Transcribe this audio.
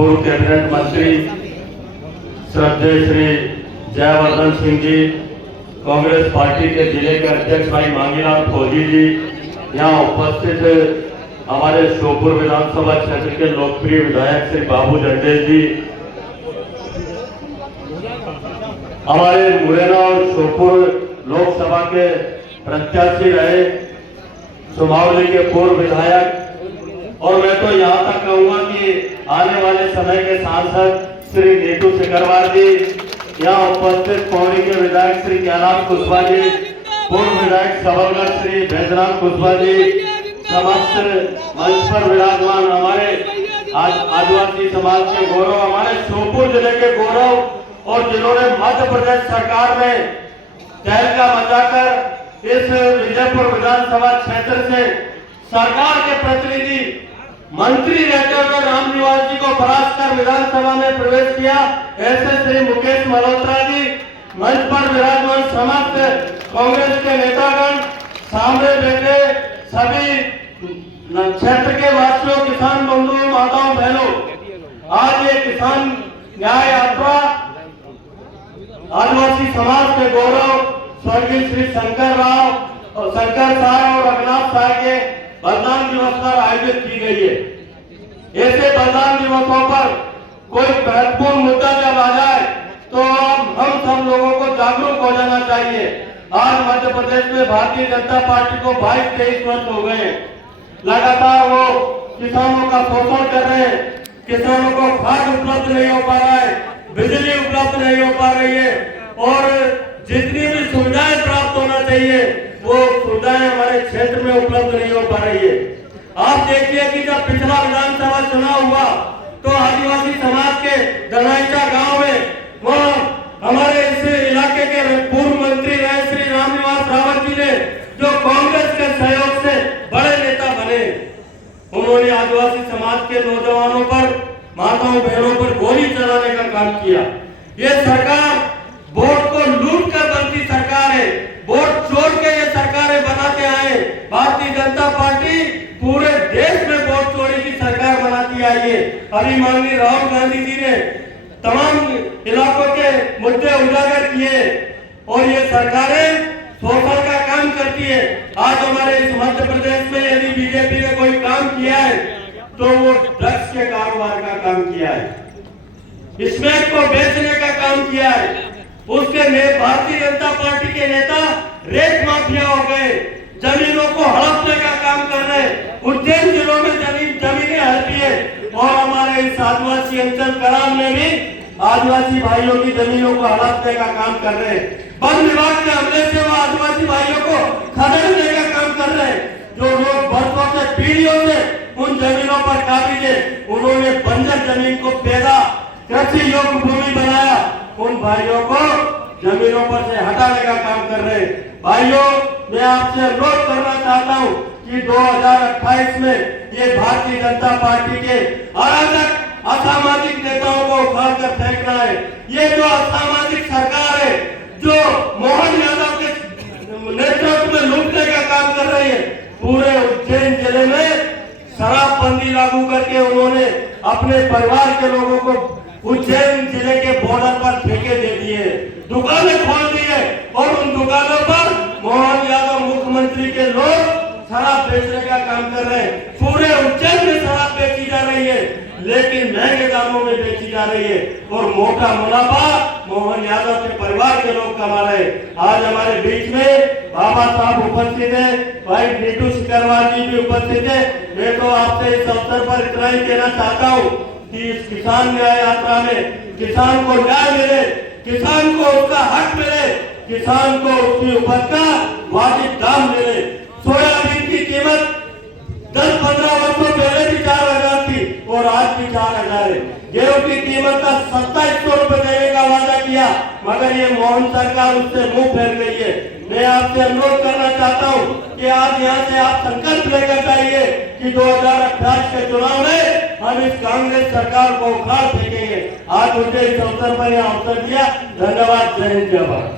पूर्व कैबिनेट मंत्री श्रद्धेय श्री जयवर्धन सिंह जी, कांग्रेस पार्टी के जिले के अध्यक्ष भाई मांगीलाल फौजी जी, यहाँ उपस्थित हमारे श्योपुर विधानसभा क्षेत्र के लोकप्रिय विधायक श्री बाबू जंडेल जी, हमारे मुरैना और श्योपुर लोकसभा के प्रत्याशी रहे सुमावली के पूर्व विधायक, और मैं तो यहाँ तक कहूंगा कि आने वाले समय के सांसद श्री नीतू सिकरवार जी, यहाँ उपस्थित पौड़ी के विधायक श्री कैलाश कुशवाहा जी, पूर्व विधायक सबलगढ़ श्री बैजनाथ कुशवाहा जी, समस्त मंच पर विराजमान हमारे आदिवासी समाज के गौरव, हमारे श्योपुर जिले के गौरव, और जिन्होंने मध्य प्रदेश सरकार में तहलका मचाकर इस विजयपुर विधानसभा क्षेत्र से सरकार के प्रतिनिधि मंत्री रहते हुए रामनिवास जी को परास्त कर विधानसभा में प्रवेश किया, ऐसे श्री मुकेश मल्होत्रा जी, मंच पर विराजमान समस्त कांग्रेस के नेतागण, सामने बैठे सभी क्षेत्र के वासियों, किसान बंधुओं, माताओं, बहनों, आज ये किसान न्याय यात्रा आदिवासी समाज के गौरव स्वर्गीय श्री शंकर साय और रघुनाथ साय के बलिदान दिवस पर आयोजित की गई है। ऐसे बलिदान दिवसों पर कोई महत्वपूर्ण मुद्दा जब आ जाए तो हम सब लोगों को जागरूक हो जाना चाहिए। आज मध्य प्रदेश में भारतीय जनता पार्टी को 22-23 वर्ष हो गए, लगातार वो किसानों का शोषण कर रहे हैं, किसानों को खाद उपलब्ध नहीं हो पा रहा है, बिजली उपलब्ध नहीं हो पा रही है, और जितनी भी सुविधाएं प्राप्त होना चाहिए वो सुविधाएं हमारे क्षेत्र में उपलब्ध नहीं हो पा रही है। आप देखिए कि जब पिछला विधानसभा चुनाव हुआ तो आदिवासी समाज के दनाईचा गांव में वहाँ हमारे इस इलाके के पूर्व मंत्री रहे श्री रामनिवास रावत जी ने, जो कांग्रेस के सहयोग से बड़े नेता बने, उन्होंने आदिवासी समाज के नौजवानों पर, माताओं बहनों पर गोली चलाने का काम किया। ये सरकार वोट को लूट कर बनती सरकार है, वोट चोर के ये सरकारें बनाते आए। भारतीय जनता पार्टी पूरे देश में वोट चोरी की सरकार बनाती आई है। अभी माननीय राहुल गांधी जी ने तमाम इलाकों के मुद्दे उजागर किए, और ये सरकारें शोषण का काम करती है। आज हमारे इस मध्य प्रदेश में यदि बीजेपी ने कोई काम किया है तो वो ड्रग्स के कारोबार का काम किया है, स्मैक को बेचने का काम किया है। उसके भारतीय जनता पार्टी के नेता रेत माफिया हो गए, जमीनों को हड़पने का काम कर रहे, उज्जैन जिलों में जमीनें हड़पी है, और हमारे इस आदिवासी अंचल कराम में भी आदिवासी भाइयों की जमीनों को हड़पने का काम कर रहे हैं। वन विभाग के हमले से वो आदिवासी भाइयों को खदेड़ने का काम कर रहे हैं। जो लोग वर्षों से, पीढ़ियों से उन जमीनों पर काबिज है, उन्होंने बंजर जमीन को पैदा कृषि योग्य भूमि बनाया, उन भाइयों को जमीनों पर से हटाने का काम कर रहे हैं। भाइयों, मैं आपसे अनुरोध करना चाहता हूं कि 2028 में ये भारतीय जनता पार्टी के अराजक असामाजिक नेताओं को उखाड़ कर फेंकना है। ये जो असामाजिक सरकार है, जो मोहन यादव के नेतृत्व में लूटने का काम कर रही है, पूरे उज्जैन जिले में शराबबंदी लागू करके उन्होंने अपने परिवार के लोगों को उज्जैन जिले के बॉर्डर पर ठेके दे दिए, दुकानें खोल दी है, और उन दुकानों पर मोहन यादव मुख्यमंत्री के लोग शराब बेचने का काम कर रहे हैं। पूरे उज्जैन में शराब बेची जा रही है, लेकिन महंगे दामों में बेची जा रही है, और मोटा मुनाफा मोहन यादव के परिवार के लोग कमा रहे हैं। आज हमारे बीच में बाबा साहब उपस्थित है, भाई नीतू सिकरवार जी भी उपस्थित है। मैं तो आपसे इस अवसर पर इतना ही कहना चाहता हूँ कि इस किसान न्याय यात्रा में किसान को न्याय मिले, किसान को उसका हक मिले, किसान को उसकी उपज का वाजिब दाम मिले। सोयाबीन की कीमत 10-15 वर्षों पहले भी 4,000 थी, और आज भी 4,000 है। गेहूं की कीमत का 2700 रुपए देने का वादा किया, मगर ये मोहन सरकार उससे मुंह फेर गई है। मैं आपसे अनुरोध करना चाहता हूं कि आज यहाँ से आप संकल्प लेकर जाइए कि 2028 के चुनाव में हम इस कांग्रेस सरकार को उखाड़ फेंकेंगे। आज मुझे इस अवसर पर यह अवसर दिया, धन्यवाद। जय हिंद, जय भारत।